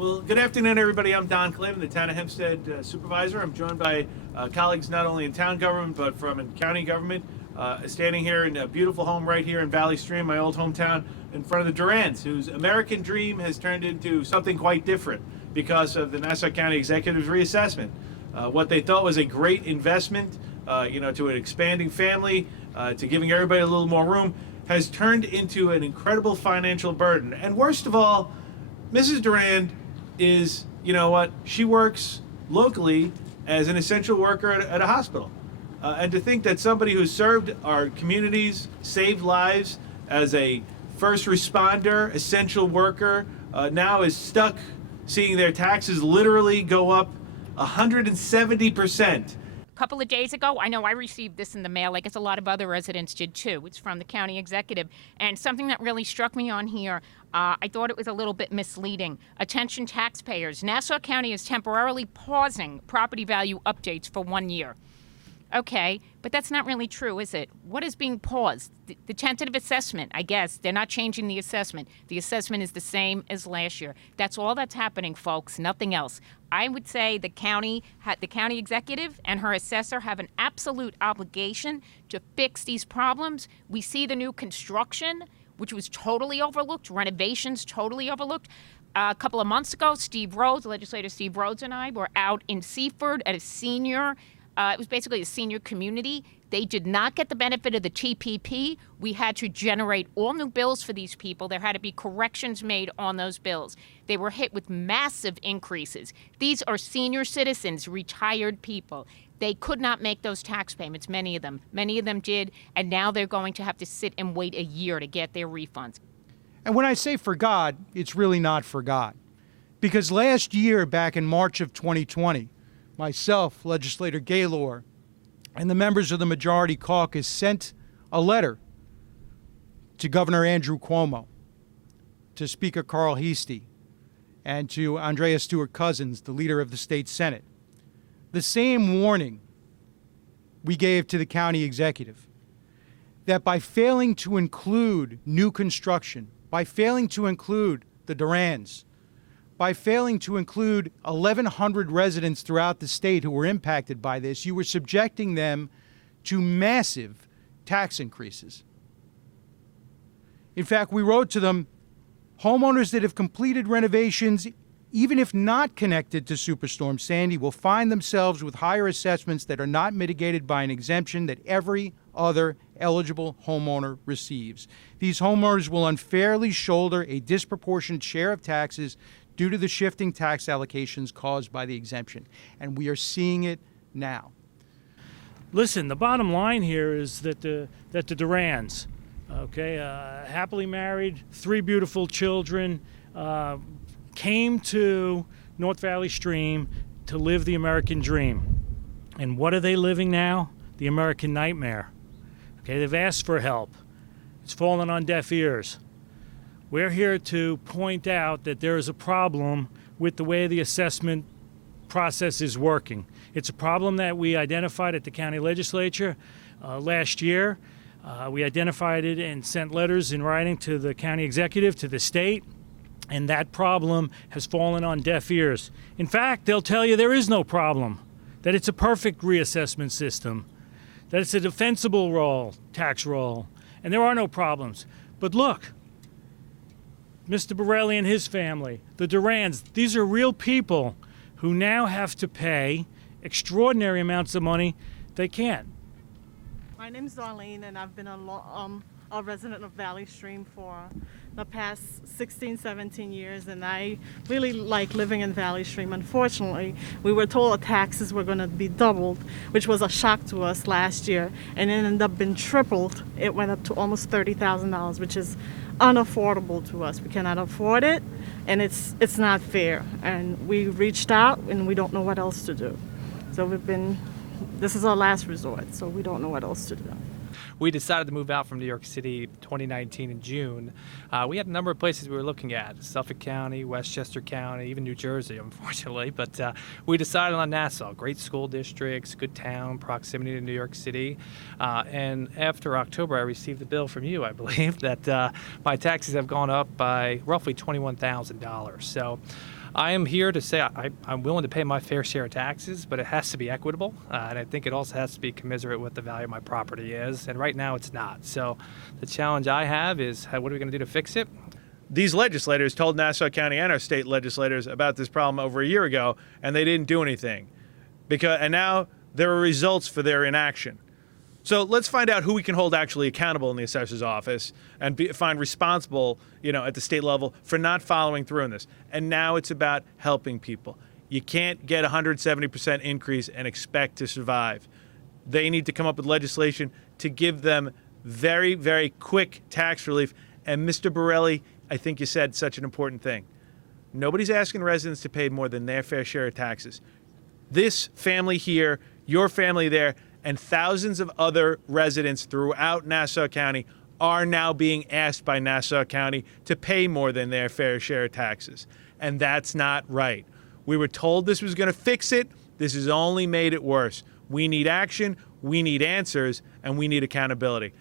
Well, good afternoon, everybody. I'm Don Clavin, the Town of Hempstead Supervisor. I'm joined by colleagues not only in town government, but from county government. Standing here in a beautiful home right here in Valley Stream, my old hometown, in front of the Durands, whose American dream has turned into something quite different because of the Nassau County Executive's reassessment. What they thought was a great investment, to an expanding family, to giving everybody a little more room, has turned into an incredible financial burden. And worst of all, Mrs. Durand is, she works locally as an essential worker at a hospital. And to think that somebody who served our communities, saved lives as a first responder, essential worker, now is stuck seeing their taxes literally go up 170%. Couple of days ago, I know I received this in the mail. I guess a lot of other residents did too. It's from the county executive. And something that really struck me on here, I thought it was a little bit misleading. Attention taxpayers, Nassau County is temporarily pausing property value updates for 1 year. Okay, but that's not really true, is it? What is being paused? The tentative assessment, I guess. They're not changing the assessment. The assessment is the same as last year. That's all that's happening, folks, nothing else. I would say the county executive and her assessor have an absolute obligation to fix these problems. We see the new construction, which was totally overlooked, renovations totally overlooked. A couple of months ago, Legislator Steve Rhodes and I were out in Seaford at a senior it was basically a senior community. They did not get the benefit of the TPP. We had to generate all new bills for these people. There had to be corrections made on those bills. They were hit with massive increases. These are senior citizens, retired people. They could not make those tax payments, many of them. Many of them did, and now they're going to have to sit and wait a year to get their refunds. And when I say forgot, it's really not forgot. Because last year, back in March of 2020, myself, Legislator Gaylor, and the members of the Majority Caucus sent a letter to Governor Andrew Cuomo, to Speaker Carl Heastie, and to Andrea Stewart Cousins, the leader of the state Senate. The same warning we gave to the county executive, that by failing to include new construction, by failing to include the Durands, by failing to include 1,100 residents throughout the state who were impacted by this, you were subjecting them to massive tax increases. In fact, we wrote to them, homeowners that have completed renovations, even if not connected to Superstorm Sandy, will find themselves with higher assessments that are not mitigated by an exemption that every other eligible homeowner receives. These homeowners will unfairly shoulder a disproportionate share of taxes due to the shifting tax allocations caused by the exemption. And we are seeing it now. Listen, the bottom line here is that the Durands, happily married, 3 beautiful children, came to North Valley Stream to live the American dream. And what are they living now? The American nightmare. Okay, they've asked for help. It's fallen on deaf ears. We're here to point out that there is a problem with the way the assessment process is working. It's a problem that we identified at the county legislature last year. We identified it and sent letters in writing to the county executive, to the state, and that problem has fallen on deaf ears. In fact, they'll tell you there is no problem, that it's a perfect reassessment system, that it's a defensible tax roll, and there are no problems. But look, Mr. Borelli and his family, the Durands, these are real people who now have to pay extraordinary amounts of money they can't. My name's Darlene, and I've been a resident of Valley Stream for the past 16, 17 years, and I really like living in Valley Stream. Unfortunately, we were told the taxes were going to be doubled, which was a shock to us last year, and it ended up being tripled. It went up to almost $30,000, which is unaffordable to us. We cannot afford it, and it's not fair. And we reached out, and we don't know what else to do. So this is our last resort, so we don't know what else to do. We decided to move out from New York City 2019 in June. We had a number of places we were looking at, Suffolk County, Westchester County, even New Jersey, unfortunately. But we decided on Nassau. Great school districts, good town, proximity to New York City. And after October, I received a bill from you, I believe, that my taxes have gone up by roughly $21,000. So I am here to say I'm willing to pay my fair share of taxes, but it has to be equitable, and I think it also has to be commensurate with the value of my property is. And right now, it's not. So, the challenge I have is, what are we going to do to fix it? These legislators told Nassau County and our state legislators about this problem over a year ago, and they didn't do anything. And now there are results for their inaction. So let's find out who we can hold actually accountable in the assessor's office and find responsible, at the state level for not following through on this. And now it's about helping people. You can't get 170% increase and expect to survive. They need to come up with legislation to give them very, very quick tax relief. And Mr. Borelli, I think you said such an important thing. Nobody's asking residents to pay more than their fair share of taxes. This family here, your family there, and thousands of other residents throughout Nassau County are now being asked by Nassau County to pay more than their fair share of taxes. And that's not right. We were told this was going to fix it. This has only made it worse. We need action, we need answers, and we need accountability.